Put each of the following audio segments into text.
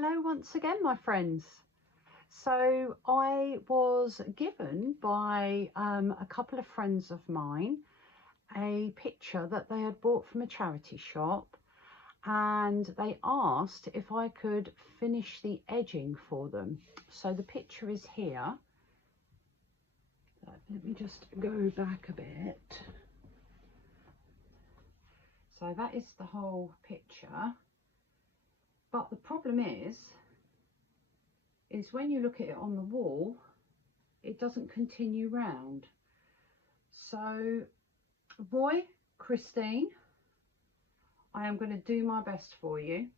Hello once again, my friends. So I was given by a couple of friends of mine a picture that they had bought from a charity shop, and they asked if I could finish the edging for them. So the picture is here. Let me just go back a bit. So that is the whole picture. But the problem is when you look at it on the wall, it doesn't continue round. So Roy, Christine, I am going to do my best for you.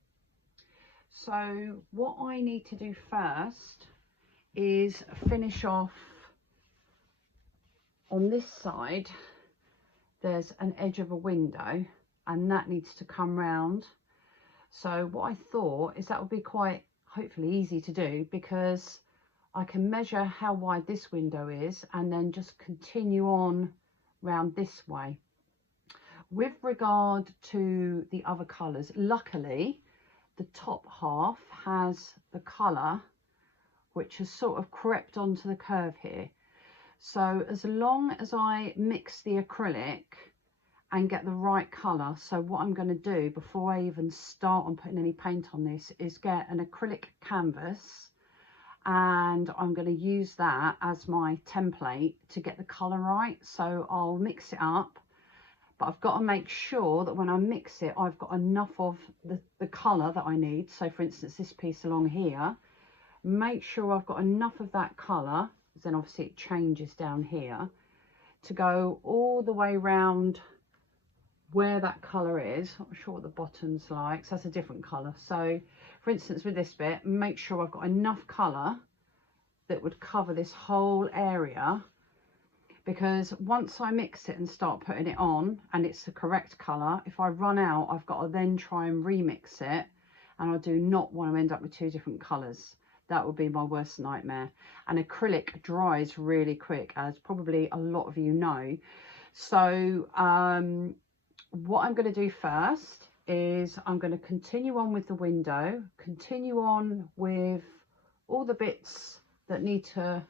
So what I need to do first is finish off on this side. There's an edge of a window and that needs to come round. So what I thought is that would be quite hopefully easy to do, because I can measure how wide this window is and then just continue on round this way. With regard to the other colours, luckily the top half has the colour which has sort of crept onto the curve here. So as long as I mix the acrylic and get the right colour, so what I'm going to do before I even start on putting any paint on this is get an acrylic canvas, and I'm going to use that as my template to get the colour right. So I'll mix it up, but I've got to make sure that when I mix it I've got enough of the colour that I need. So for instance, this piece along here, make sure I've got enough of that colour, then obviously it changes down here, to go all the way round where that colour is. I'm not sure what the bottom's like, so that's a different colour. So for instance with this bit, make sure I've got enough colour that would cover this whole area, because once I mix it and start putting it on and it's the correct colour, if I run out I've got to then try and remix it, and I do not want to end up with two different colours. That would be my worst nightmare. And acrylic dries really quick, as probably a lot of you know. So what I'm going to do first is I'm going to continue on with the window, continue on with all the bits that need to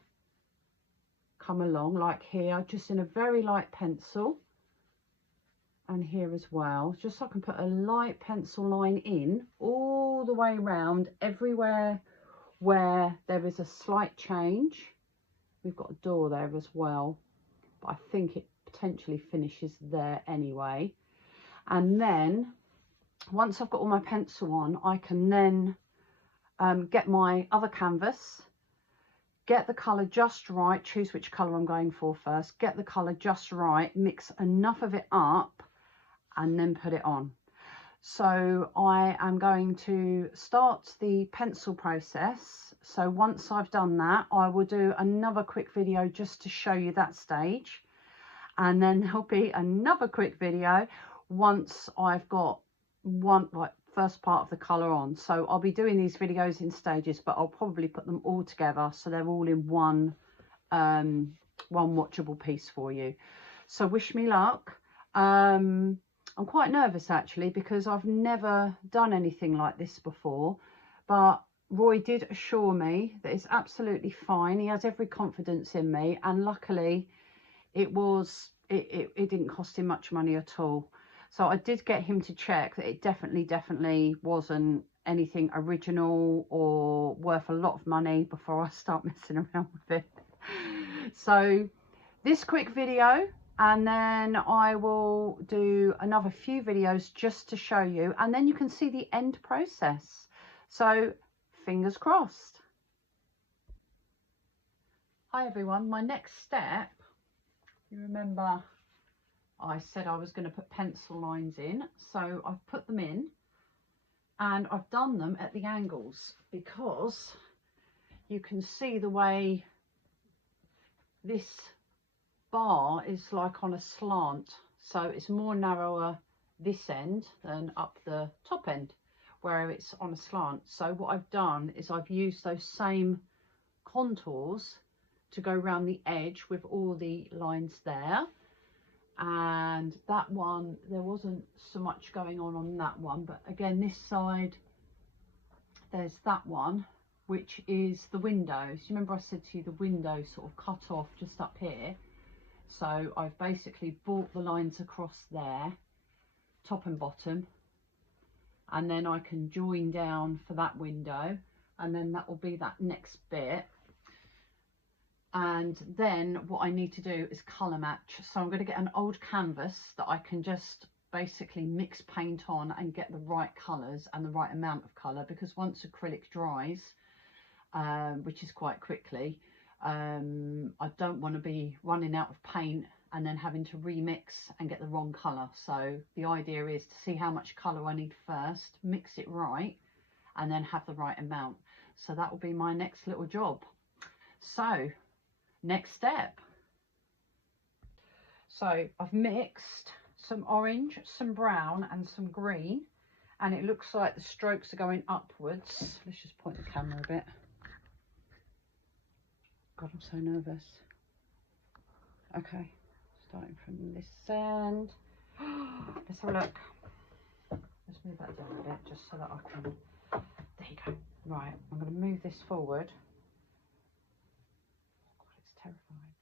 come along, like here, just in a very light pencil, and here as well, just so I can put a light pencil line in all the way around everywhere where there is a slight change. We've got a door there as well, but I think it potentially finishes there anyway. And then once I've got all my pencil on, I can then get my other canvas, get the colour just right, choose which colour I'm going for first, get the colour just right, mix enough of it up, and then put it on. So I am going to start the pencil process. So once I've done that, I will do another quick video just to show you that stage, and then there'll be another quick video once I've got first part of the colour on. So I'll be doing these videos in stages, but I'll probably put them all together so they're all in one watchable piece for you. So wish me luck. I'm quite nervous actually, because I've never done anything like this before, but Roy did assure me that it's absolutely fine. He has every confidence in me, and luckily it didn't cost him much money at all. So I did get him to check that it definitely wasn't anything original or worth a lot of money before I start messing around with it. So this quick video, and then I will do another few videos just to show you, and then you can see the end process. So fingers crossed. Hi everyone, my next step, you remember I said I was going to put pencil lines in, so I've put them in, and I've done them at the angles because you can see the way this bar is like on a slant, so it's more narrower this end than up the top end where it's on a slant. So what I've done is I've used those same contours to go around the edge with all the lines there. And that one, there wasn't so much going on that one, but again this side there's that one, which is the windows. You remember I said to you the window sort of cut off just up here. So I've basically brought the lines across there, top and bottom, and then I can join down for that window, and then that will be that next bit. And then what I need to do is colour match. So I'm going to get an old canvas that I can just basically mix paint on and get the right colours and the right amount of colour, because once acrylic dries, which is quite quickly, I don't want to be running out of paint and then having to remix and get the wrong colour. So the idea is to see how much colour I need first, mix it right, and then have the right amount. So that will be my next little job. So next step. So I've mixed some orange, some brown and some green, and it looks like the strokes are going upwards. Let's just point the camera a bit. God, I'm so nervous. Okay, starting from this end. Let's have a look. Let's move that down a bit just so that I can, there you go. Right, I'm going to move this forward. Oh God, it's terrifying.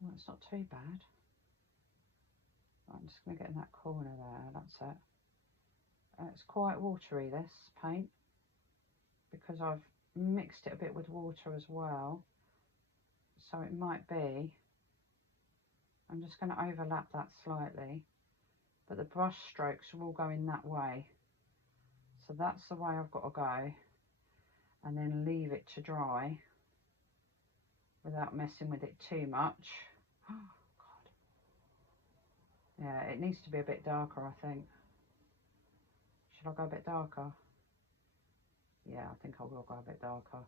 Well, it's not too bad. I'm just going to get in that corner there, that's it. It's quite watery, this paint, because I've mixed it a bit with water as well. So it might be, I'm just going to overlap that slightly, but the brush strokes are all going that way. So that's the way I've got to go, and then leave it to dry without messing with it too much. Oh God. Yeah, it needs to be a bit darker, I think. Should I go a bit darker? Yeah, I think I will go a bit darker,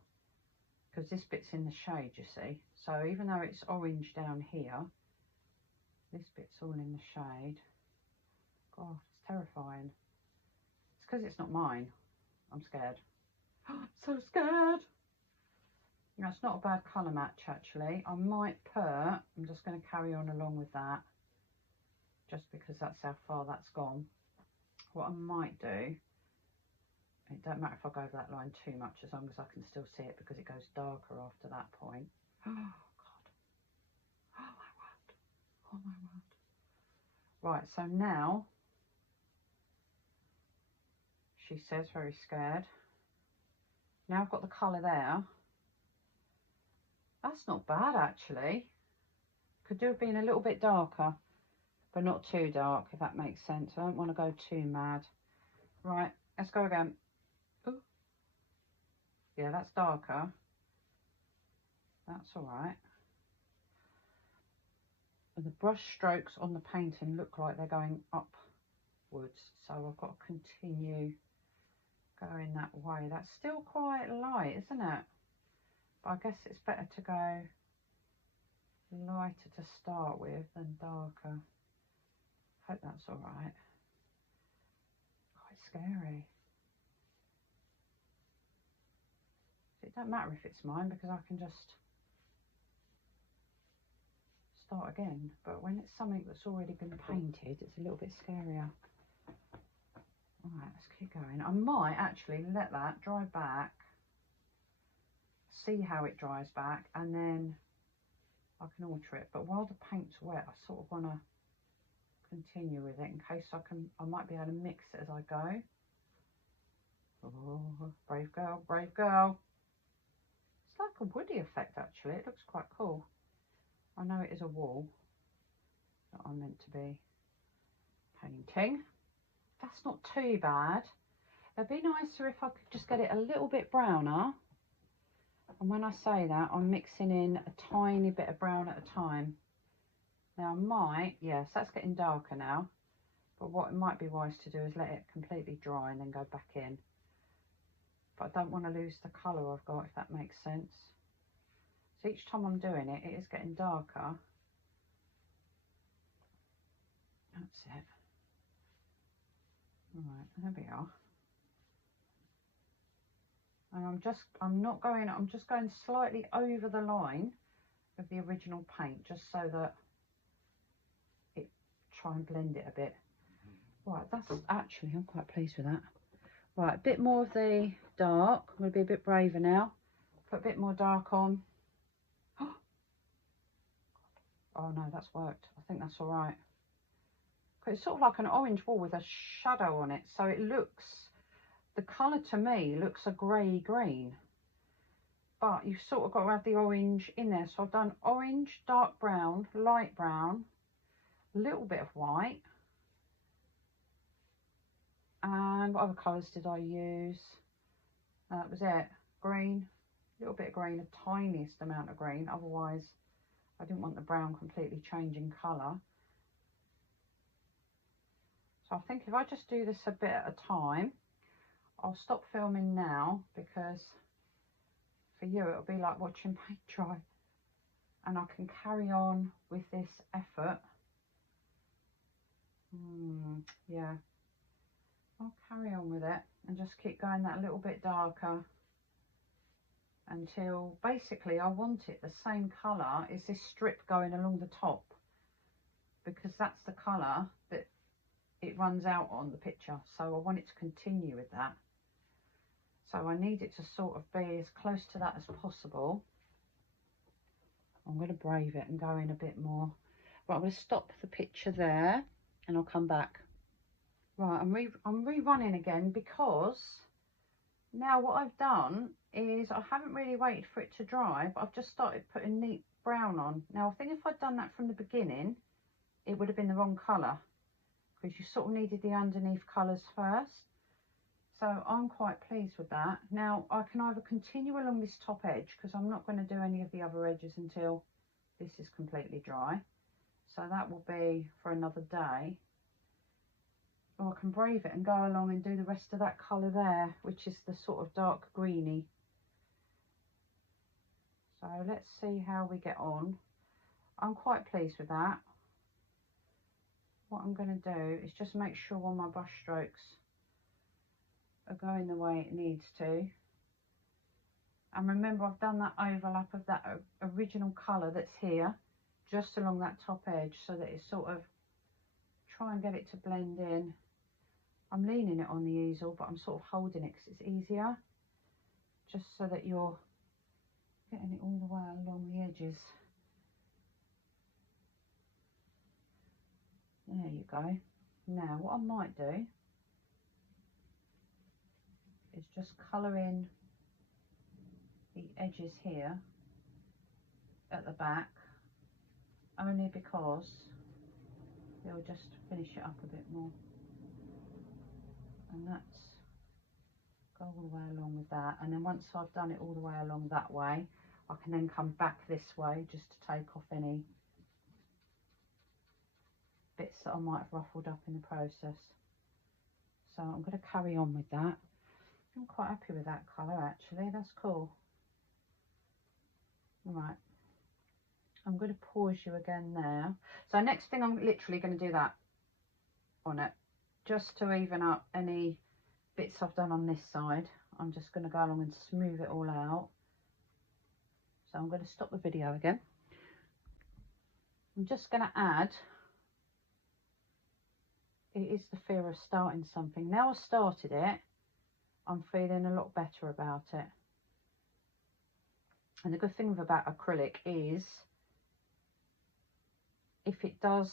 because this bit's in the shade, you see. So even though it's orange down here, this bit's all in the shade. God, it's terrifying. It's because it's not mine. I'm scared. So scared. No, it's not a bad colour match actually. I might put, I'm just going to carry on along with that, just because that's how far that's gone. What I might do, it don't matter if I go over that line too much, as long as I can still see it, because it goes darker after that point. Oh God. Oh my word. Oh my word. Right, so now, she says very scared. Now I've got the colour there. That's not bad actually. Could do have been a little bit darker, but not too dark, if that makes sense. I don't want to go too mad. Right, let's go again. Ooh. Yeah, that's darker. That's all right. And the brush strokes on the painting look like they're going upwards, so I've got to continue going that way. That's still quite light, isn't it? But I guess it's better to go lighter to start with than darker. Hope that's all right. Quite scary. It don't matter if it's mine, because I can just start again. But when it's something that's already been painted, it's a little bit scarier. Alright, let's keep going. I might actually let that dry back, see how it dries back, and then I can alter it. But while the paint's wet, I sort of want to continue with it in case I might be able to mix it as I go. Oh, brave girl, brave girl. It's like a woody effect actually. It looks quite cool. I know it is a wall that I'm meant to be painting. That's not too bad. It'd be nicer if I could just get it a little bit browner. And when I say that, I'm mixing in a tiny bit of brown at a time. Now I might, yes, that's getting darker now. But what it might be wise to do is let it completely dry and then go back in. But I don't want to lose the colour I've got, if that makes sense. So each time I'm doing it, it is getting darker. That's it. Right, there we are. And I'm just going slightly over the line of the original paint, just so that it try and blend it a bit. Right, that's actually, I'm quite pleased with that. Right, a bit more of the dark. I'm going to be a bit braver now. Put a bit more dark on. Oh no, that's worked. I think that's all right. It's sort of like an orange wall with a shadow on it. So it looks, the colour to me looks a grey green. But you've sort of got to have the orange in there. So I've done orange, dark brown, light brown, a little bit of white. And what other colours did I use? That was it. Green, a little bit of green, the tiniest amount of green. Otherwise, I didn't want the brown completely changing colour. So I think if I just do this a bit at a time, I'll stop filming now, because for you it'll be like watching paint dry, and I can carry on with this effort. Yeah, I'll carry on with it and just keep going that little bit darker until basically I want it the same colour as this strip going along the top, because that's the colour that it runs out on the picture. So I want it to continue with that. So I need it to sort of be as close to that as possible. I'm going to brave it and go in a bit more. Right, I'm going to stop the picture there and I'll come back. Right, I'm rerunning again, because now what I've done is I haven't really waited for it to dry, but I've just started putting neat brown on. Now I think if I'd done that from the beginning, it would have been the wrong colour, because you sort of needed the underneath colours first. So I'm quite pleased with that. Now I can either continue along this top edge, because I'm not going to do any of the other edges until this is completely dry. So that will be for another day. Or I can brave it and go along and do the rest of that colour there, which is the sort of dark greeny. So let's see how we get on. I'm quite pleased with that. What I'm going to do is just make sure all my brush strokes are going the way it needs to. And remember, I've done that overlap of that original colour that's here, just along that top edge, so that it's sort of, try and get it to blend in. I'm leaning it on the easel, but I'm sort of holding it because it's easier, just so that you're getting it all the way along the edges. There you go. Now what I might do is just colour in the edges here at the back, only because it'll just finish it up a bit more. And that's, go all the way along with that, and then once I've done it all the way along that way, I can then come back this way just to take off any bits that I might have ruffled up in the process. So I'm going to carry on with that. I'm quite happy with that colour actually, that's cool. Right, I'm going to pause you again now. So next thing, I'm literally going to do that on it, just to even up any bits I've done on this side. I'm just going to go along and smooth it all out. So I'm going to stop the video again. I'm just going to add, it is the fear of starting something. Now I've started it, I'm feeling a lot better about it. And the good thing about acrylic is, if it does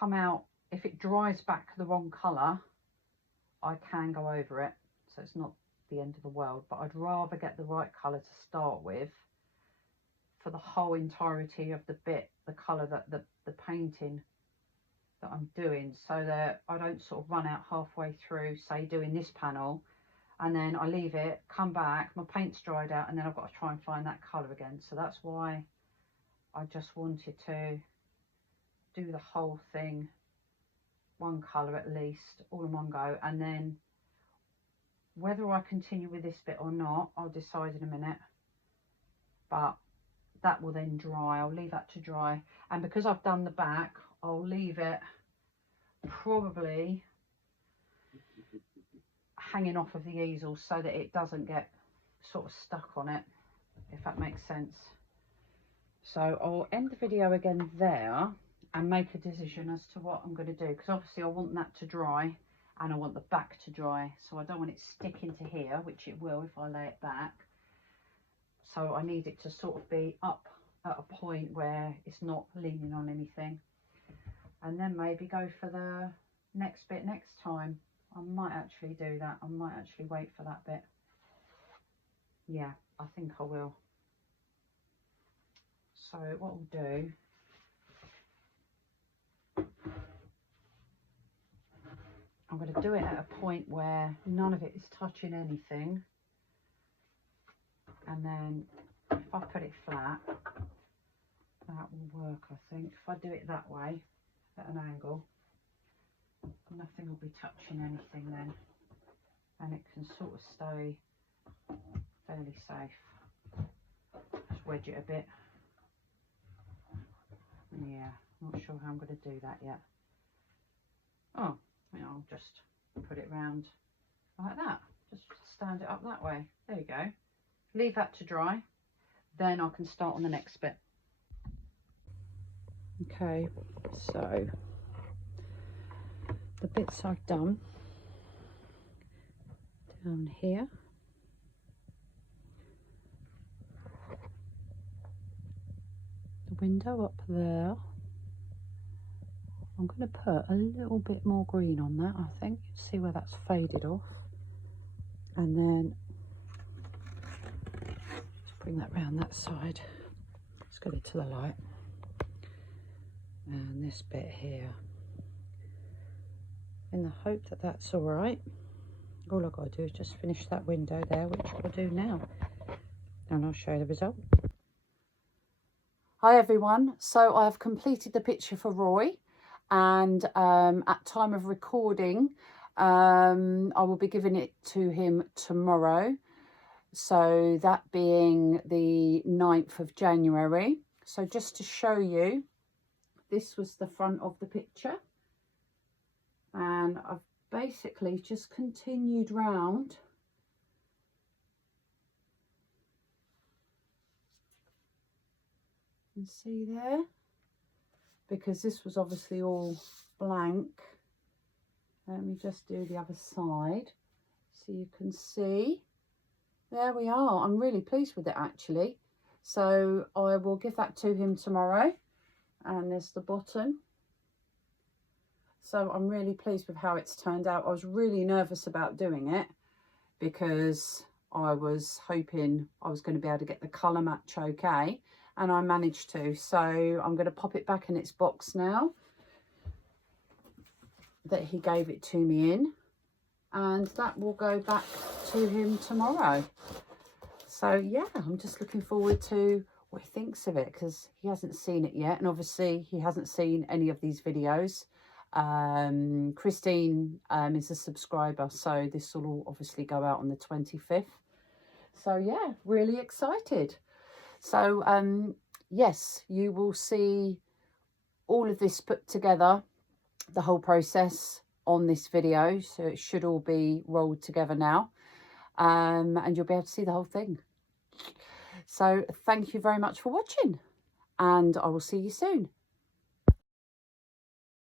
come out, if it dries back the wrong colour, I can go over it. So it's not the end of the world, but I'd rather get the right colour to start with for the whole entirety of the bit, the colour that the painting that I'm doing, so that I don't sort of run out halfway through, say doing this panel, and then I leave it, come back, my paint's dried out, and then I've got to try and find that colour again. So that's why I just wanted to do the whole thing, one colour at least, all in one go, and then whether I continue with this bit or not, I'll decide in a minute. But that will then dry, I'll leave that to dry. And because I've done the back, I'll leave it probably hanging off of the easel so that it doesn't get sort of stuck on it, if that makes sense. So I'll end the video again there and make a decision as to what I'm going to do, because obviously I want that to dry and I want the back to dry, so I don't want it sticking to here, which it will if I lay it back. So I need it to sort of be up at a point where it's not leaning on anything, and then maybe go for the next bit next time. I might actually do that. I might actually wait for that bit. Yeah, I think I will. So what we'll do, I'm going to do it at a point where none of it is touching anything, and then if I put it flat, that will work, I think. If I do it that way at an angle, nothing will be touching anything then, and it can sort of stay fairly safe. Just wedge it a bit. Yeah, not sure how I'm going to do that yet. Oh, I'll just put it round like that. Just stand it up that way. There you go. Leave that to dry. Then I can start on the next bit. Okay, so the bits I've done down here. The window up there. I'm going to put a little bit more green on that, I think. See where that's faded off. And then let's bring that round that side. Let's get it to the light. And this bit here. In the hope that that's all right. All I've got to do is just finish that window there, which I'll do now. And I'll show you the result. Hi everyone. So I have completed the picture for Roy. And at time of recording, I will be giving it to him tomorrow. So that being the 9th of January. So just to show you, this was the front of the picture. And I've basically just continued round. You see there? Because this was obviously all blank. Let me just do the other side so you can see. There we are. I'm really pleased with it actually. So I will give that to him tomorrow. And there's the bottom. So I'm really pleased with how it's turned out. I was really nervous about doing it because I was hoping I was going to be able to get the colour match okay. And I managed to. So I'm going to pop it back in its box now that he gave it to me in. And that will go back to him tomorrow. So yeah, I'm just looking forward to what he thinks of it, because he hasn't seen it yet. And obviously he hasn't seen any of these videos. Christine is a subscriber, so this will all obviously go out on the 25th. So yeah, really excited. So yes, you will see all of this put together, the whole process on this video. So it should all be rolled together now, and you'll be able to see the whole thing. So thank you very much for watching, and I will see you soon.